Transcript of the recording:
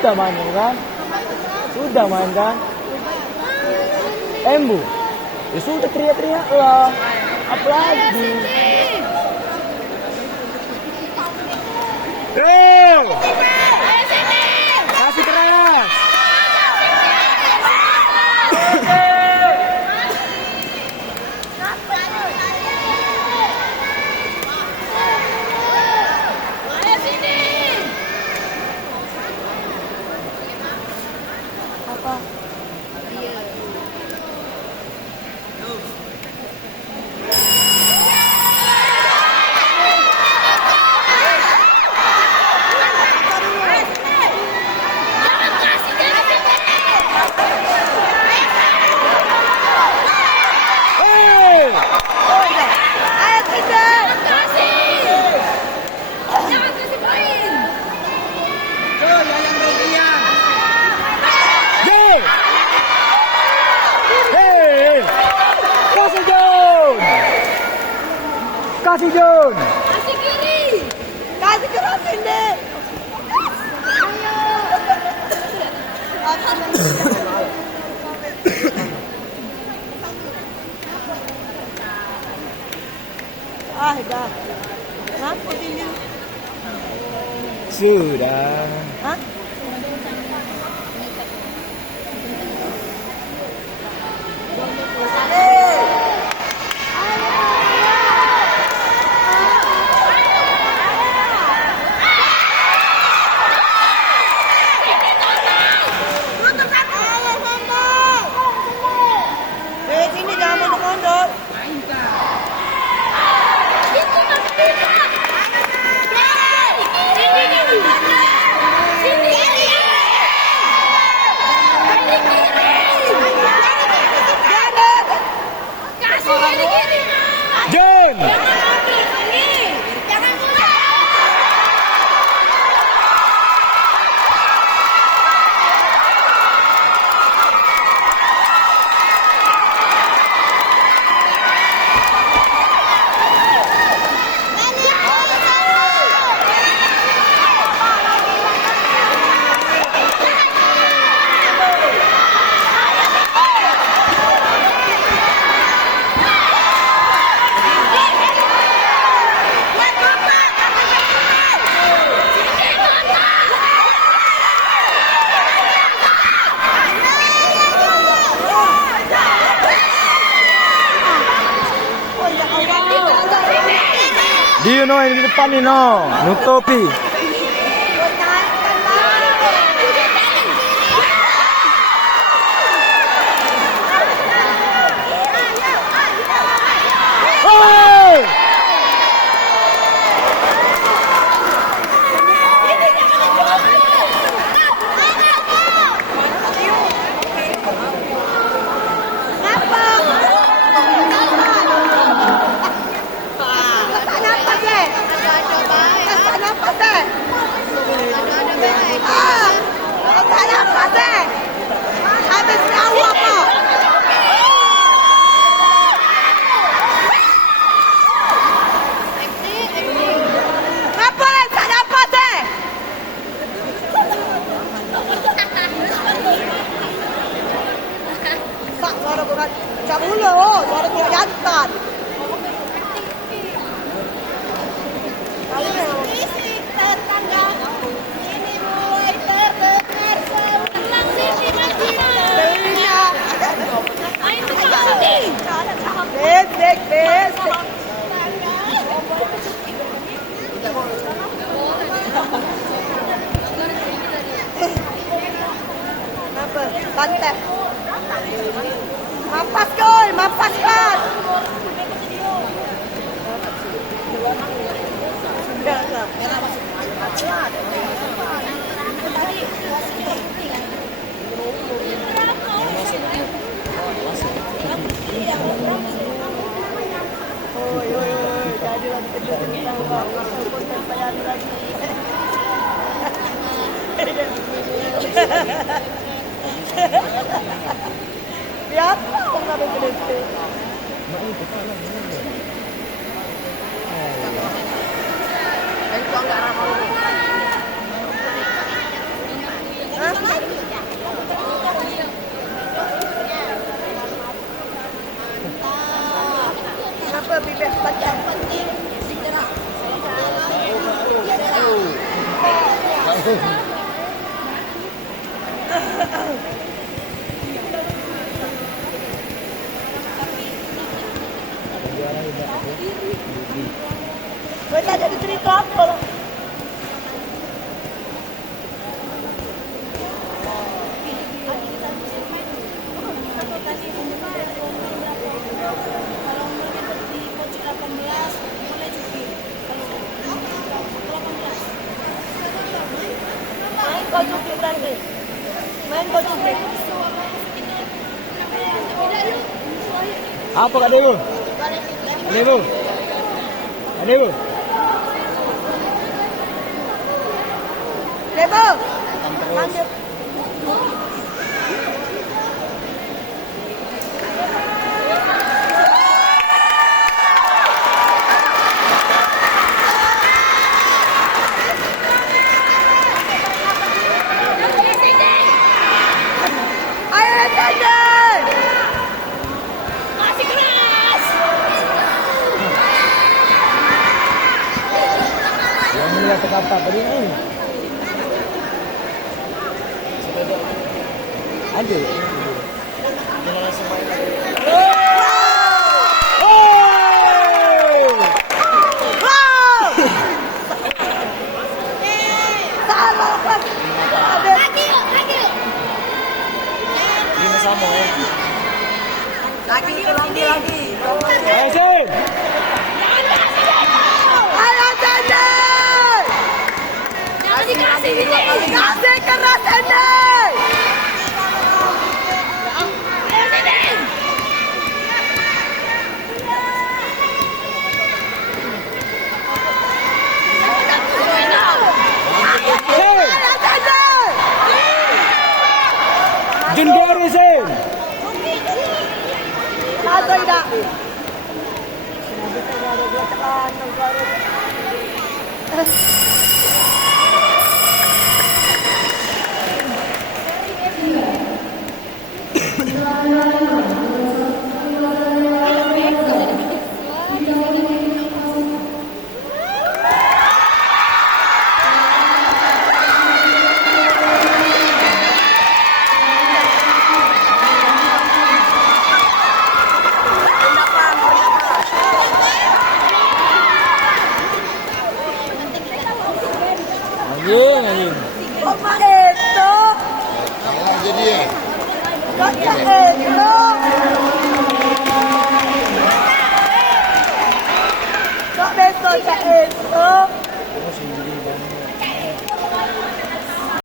Sudah main kan? Sudah main kan? Embu. Ya sudah teriak-teriak lah. Apa lagi? Kasih keras. Kasih John. Kasih kiri. Kasih keras ini. Dah. Kenapa ini? Sudah. Hah? Dia no yang di depan nih no, nutupi. Bantet. Mapas koi, mapas kan. Jadi lagi Siapa orang ada gede? Pecah. Kita jadi cerita apa? Main kau cuplik nanti. Main kau cuplik. Apa Kak Dewa? Dewa. Dewa. Lebo. Lanjut. Ayo Jajan. Masih keras. Yang mulai terkata tadi ni. Ada. Wow! Salah kan? Lagi. Lima sama ya. Lagi. Ayo. Ayo Jajan. Kasih keras ini. Jun Gary Sen. Satu tidak. Anjing. Apa itu? Jadi Kacang itu. Kok besok itu?